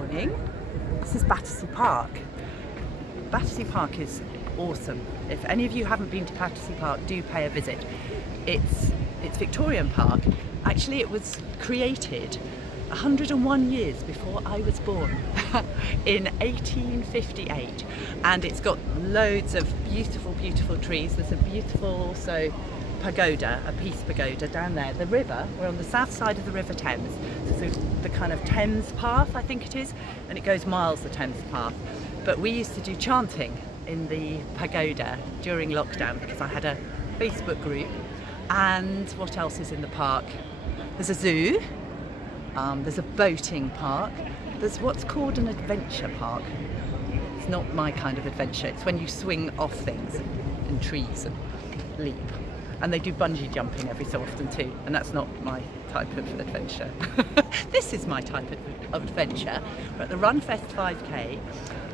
morning. This is Battersea Park. Battersea Park is awesome. If any of you haven't been to Battersea Park, do pay a visit. It's Victorian Park. Actually, it was created 101 years before I was born in 1858, and it's got loads of beautiful trees. There's a beautiful also pagoda, a peace pagoda down there. The river, we're on the south side of the River Thames, so the kind of Thames path I think it is, and it goes miles, the Thames path. But we used to do chanting in the pagoda during lockdown because I had a Facebook group. And what else is in the park? There's a zoo. There's a boating park. There's what's called an adventure park. It's not my kind of adventure. It's when you swing off things in trees and leap. And they do bungee jumping every so often too. And that's not my type of adventure. This is my type of adventure. We're at the Runfest 5K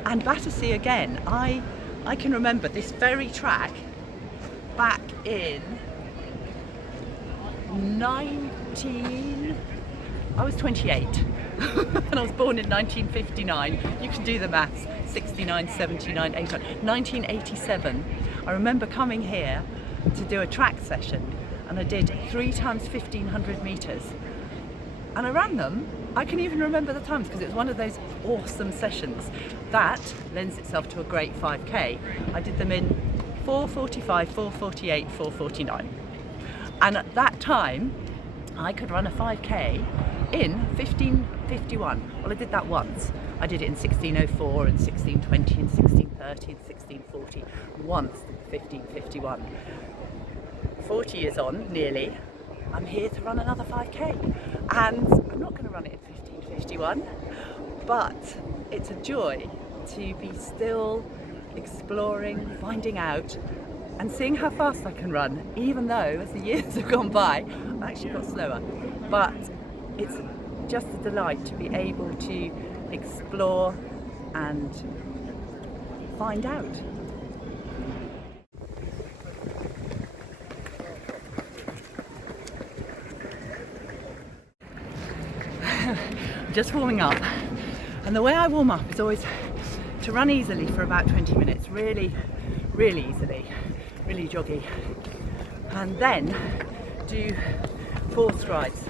and Battersea again. I can remember this very track back in I was 28 and I was born in 1959. You can do the maths. 69, 79, 89, 1987. I remember coming here to do a track session and I did 3 times 1500 meters and I ran them. I can even remember the times because it was one of those awesome sessions that lends itself to a great 5K. I did them in 4:45, 4:48, 4:49, and at that time I could run a 5K in 15:51. Well, I did that once. I did it in 16:04 and 16:20 and 16:30 and 16:40. Once 15:51. 40 years on, nearly, I'm here to run another 5K. And I'm not going to run it in 15:51, but it's a joy to be still exploring, finding out, and seeing how fast I can run, even though as the years have gone by, I've actually got slower. But it's just a delight to be able to explore and find out. Just warming up, and the way I warm up is always to run easily for about 20 minutes, really easily, really joggy, and then do 4 strides.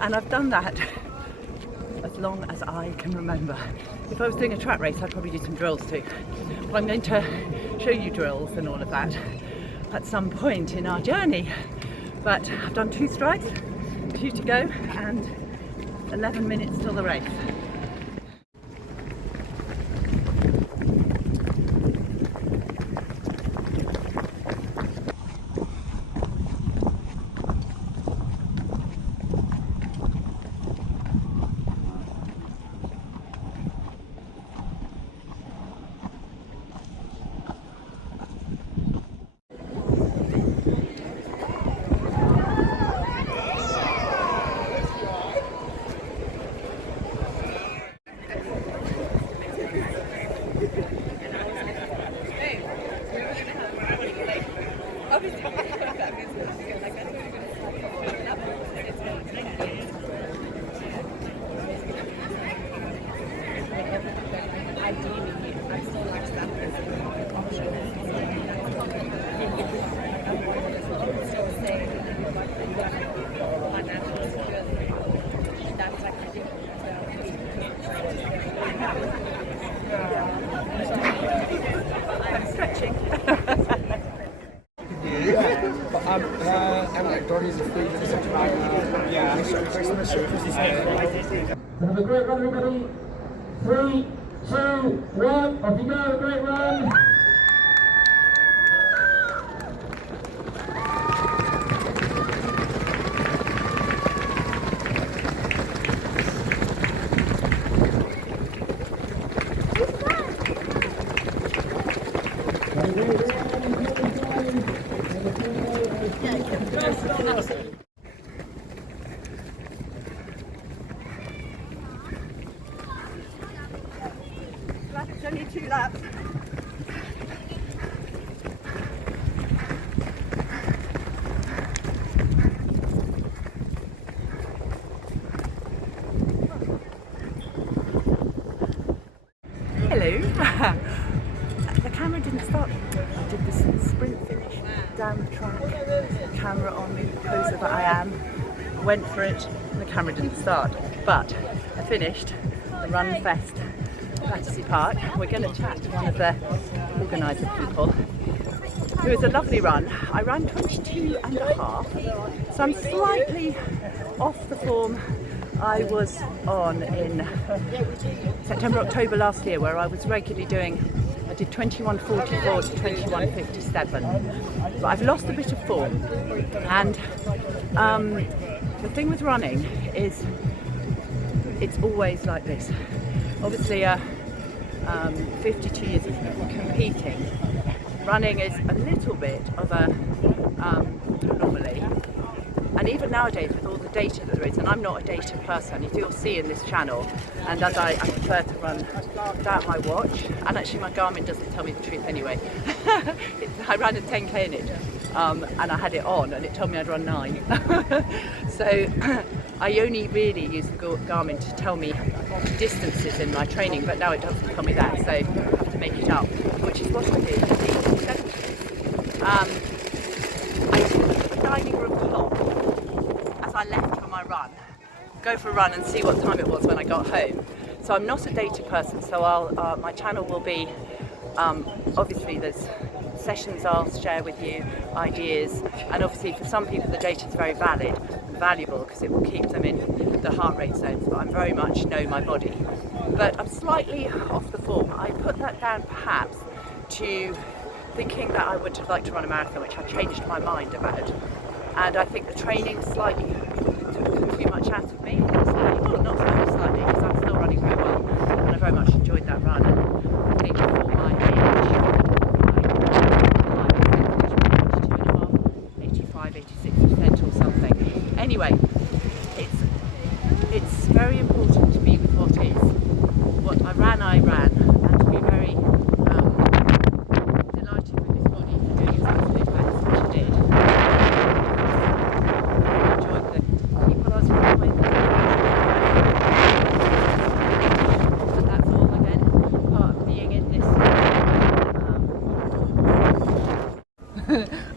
And I've done that as long as I can remember. If I was doing a track race, I'd probably do some drills too. But I'm going to show you drills and all of that at some point in our journey. But I've done 2 strides, 2 to go, and 11 minutes till the race. Have a great run, everybody. 3, 2, 1, off you go, great run. It's only 2 laps. the camera didn't start. I did this sprint finish down the track, camera on me, the poser that I am, went for it, and the camera didn't start. But I finished the Runfest Battersea Park. We're going to chat to one of the organiser people. It was a lovely run. I ran 22 and a half, so I'm slightly off the form I was on in September, October last year, where I was regularly I did 21:44 to 21:57, but I've lost a bit of form. And the thing with running is it's always like this. Obviously, 52 years of competing, running is a little bit of a anomaly. And even nowadays, with all the data that there is, and I'm not a data person, as you'll see in this channel, and as I prefer to run without my watch, and actually my Garmin doesn't tell me the truth anyway. I ran a 10k in it, and I had it on, and it told me I'd run 9. So I only really use the Garmin to tell me distances in my training, but now it doesn't tell me that, so I have to make it up, which is what I did in the 70s. I took a dining room clock as I left for my run, go for a run and see what time it was when I got home. So I'm not a data person, so my channel will be, obviously there's sessions I'll share with you, ideas, and obviously for some people the data is very valid and valuable because it will keep them in the heart rate zones, but I very much know my body. But I'm slightly off the form. I put that down perhaps to thinking that I would like to run a marathon, which I changed my mind about. And I think the training slightly took too much out of me. Well, not so slightly, because I'm still running very well, and I very much enjoyed that run. And I think for my age, 86% or something. Anyway, it's very important to be with what is. What I ran, and to be very delighted with this body for doing its absolute best, which it did. I enjoyed the people I was running with, and that's all again part of being in this.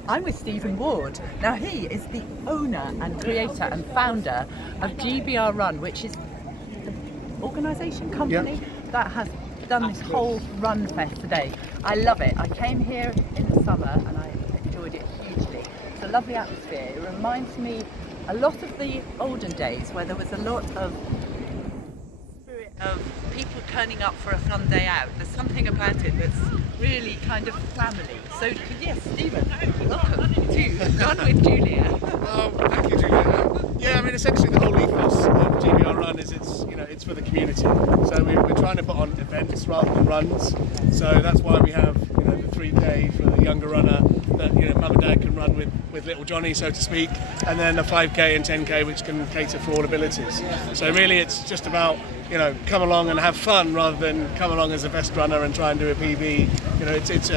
I'm with Stephen Ward. Now he is the owner and creator and founder of GBR Run, which is the organisation company that has done this whole Runfest today. I love it. I came here in the summer and I enjoyed it hugely. It's a lovely atmosphere. It reminds me a lot of the olden days where there was a lot of spirit of people turning up for a fun day out. There's something about it that's really kind of family. So yes, Stephen, welcome to Run with Julia. Oh, thank you, Julia. Yeah, I mean, essentially the whole ethos of GBR Run is it's for the community. So we're trying to put on events rather than runs. So that's why we have the 3K for the younger runner that mum and dad can run with little Johnny, so to speak, and then a 5K and 10K which can cater for all abilities. So really, it's just about come along and have fun rather than come along as a best runner and try and do a PB. It's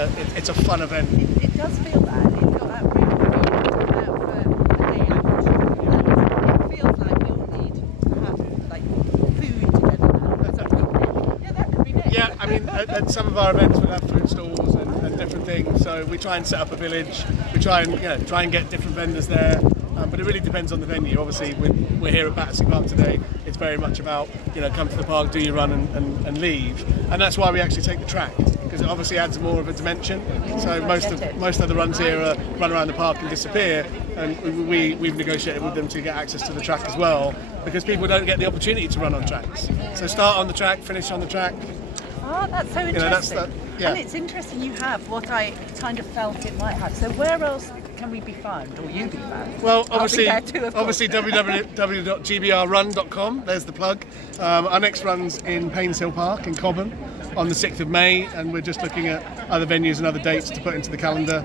a fun event. It does feel that. It's got that real feeling out for a day out. And it feels like we all need to have like food together now. Yeah, that could be it. Yeah, I mean, at some of our events we'll have food stalls and different things. So we try and set up a village. We try and get different vendors there. But it really depends on the venue. Obviously, we're here at Battersea Park today. It's very much about come to the park, do your run and leave. And that's why we actually take the track, because it obviously adds more of a dimension. So most of the runs here are run around the park and disappear, and we've negotiated with them to get access to the track as well, because people don't get the opportunity to run on tracks. So start on the track, finish on the track. Oh, that's so interesting. And it's interesting you have what I kind of felt it might have. So where else can we be found, or you be found? Well, obviously www.gbrrun.com. There's the plug. Our next run's in Painshill Park in Cobham on the 6th of May, and we're just looking at other venues and other dates to put into the calendar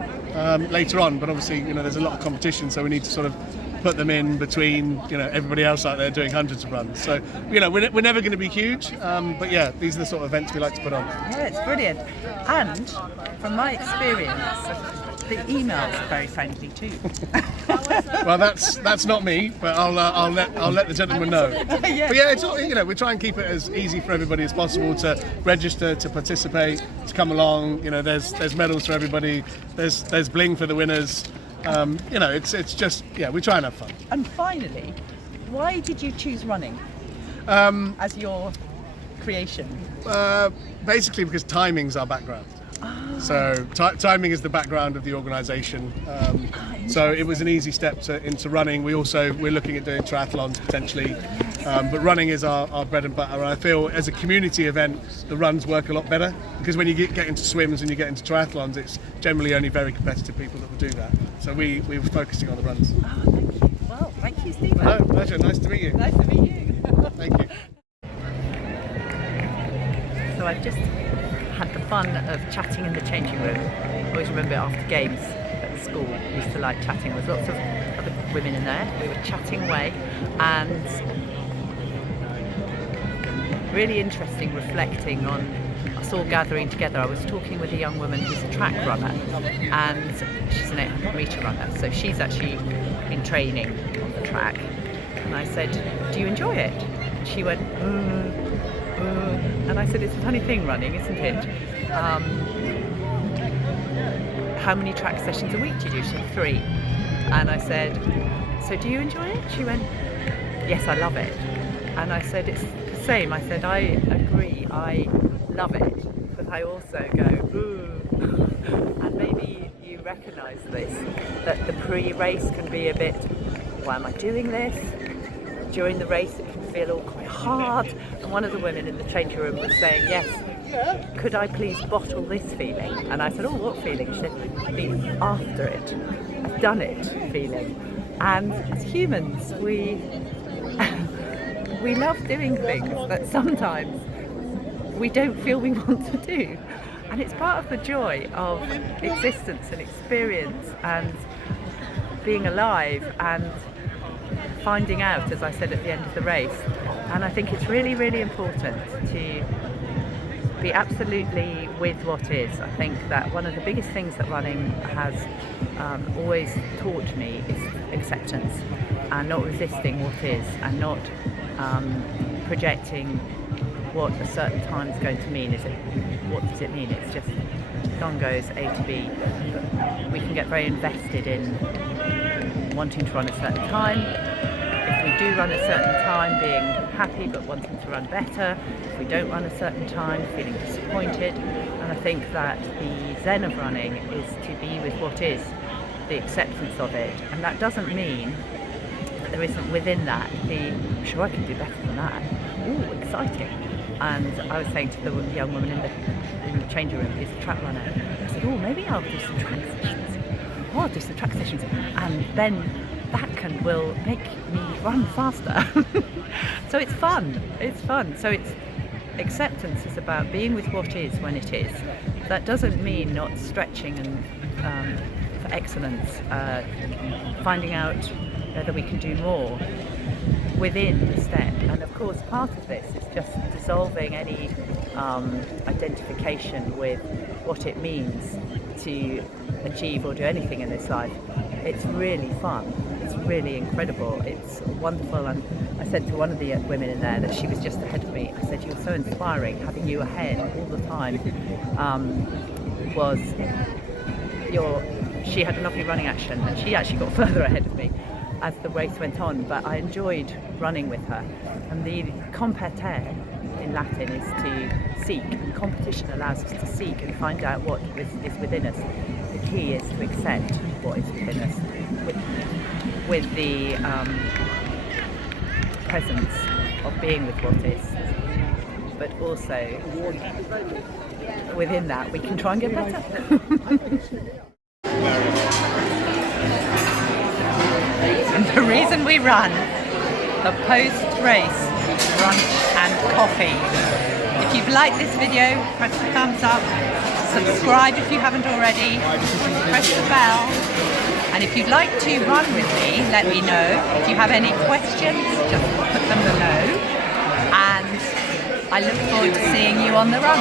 later on. But obviously, there's a lot of competition, so we need to sort of put them in between everybody else out there doing hundreds of runs. So we're never going to be huge, but yeah, these are the sort of events we like to put on. Yeah, it's brilliant. And from my experience, the emails are very friendly too. Well, that's not me, but I'll let the gentleman know. But yeah, it's all, we try and keep it as easy for everybody as possible to register, to participate, to come along. There's medals for everybody. There's bling for the winners. It's just we try and have fun. And finally, why did you choose running as your creation? Basically because timing's our background. So timing is the background of the organisation. So it was an easy step into running. We're looking at doing triathlons potentially, but running is our bread and butter. And I feel as a community event, the runs work a lot better because when you get into swims and you get into triathlons, it's generally only very competitive people that will do that. So we were focusing on the runs. Oh, thank you. Well, thank you, Stephen. No, pleasure. Nice to meet you. Nice to meet you. Thank you. So I've just had the fun of chatting in the changing room. I always remember after games at school, we used to like chatting. There was lots of other women in there. We were chatting away and really interesting, reflecting on us all gathering together. I was talking with a young woman who's a track runner and she's an 800-metre runner. So she's actually been training on the track. And I said, do you enjoy it? And she went, and I said, it's a funny thing running, isn't it? How many track sessions a week do you do? She said 3. And I said, so do you enjoy it? She went, yes, I love it. And I said, it's the same. I said, I agree, I love it, but I also go, ooh. And maybe you recognise this, that the pre-race can be a bit, why am I doing this? During the race it can feel all quite hard, and one of the women in the changing room was saying, yes, could I please bottle this feeling? And I said, oh, what feeling? She said, the after it, I've done it feeling. And as humans, we love doing things that sometimes we don't feel we want to do. And it's part of the joy of existence and experience and being alive and finding out, as I said at the end of the race. And I think it's really, really important to be absolutely with what is. I think that one of the biggest things that running has always taught me is acceptance and not resisting what is and not projecting what a certain time is going to mean. What does it mean? It's just gone goes A to B. But we can get very invested in wanting to run a certain time. If we do run a certain time, being happy but wanting to run better. If we don't run a certain time, feeling disappointed. And I think that the zen of running is to be with what is, the acceptance of it. And that doesn't mean that there isn't within that the, sure, I can do better than that. Ooh, exciting. And I was saying to the young woman in the changing room, who's a track runner, I said, oh, maybe I'll do some track sessions. Oh, I'll do some track sessions. And then that will make me run faster. So it's fun. It's fun. So it's acceptance is about being with what is when it is. That doesn't mean not stretching and for excellence, finding out whether we can do more within the step. And of course part of this is just dissolving any identification with what it means to achieve or do anything in this life. It's really fun, it's really incredible, it's wonderful. And I said to one of the women in there that she was just ahead of me, I said, you're so inspiring, having you ahead all the time she had a lovely running action and she actually got further ahead of me as the race went on, but I enjoyed running with her. And the competere in Latin is to seek, and competition allows us to seek and find out what is within us. The key is to accept what is within us with the presence of being with what is, but also within that we can try and get better. And the reason we run, the post-race brunch and coffee. If you've liked this video, press the thumbs up, subscribe if you haven't already, press the bell, and if you'd like to run with me, let me know. If you have any questions, just put them below, and I look forward to seeing you on the run.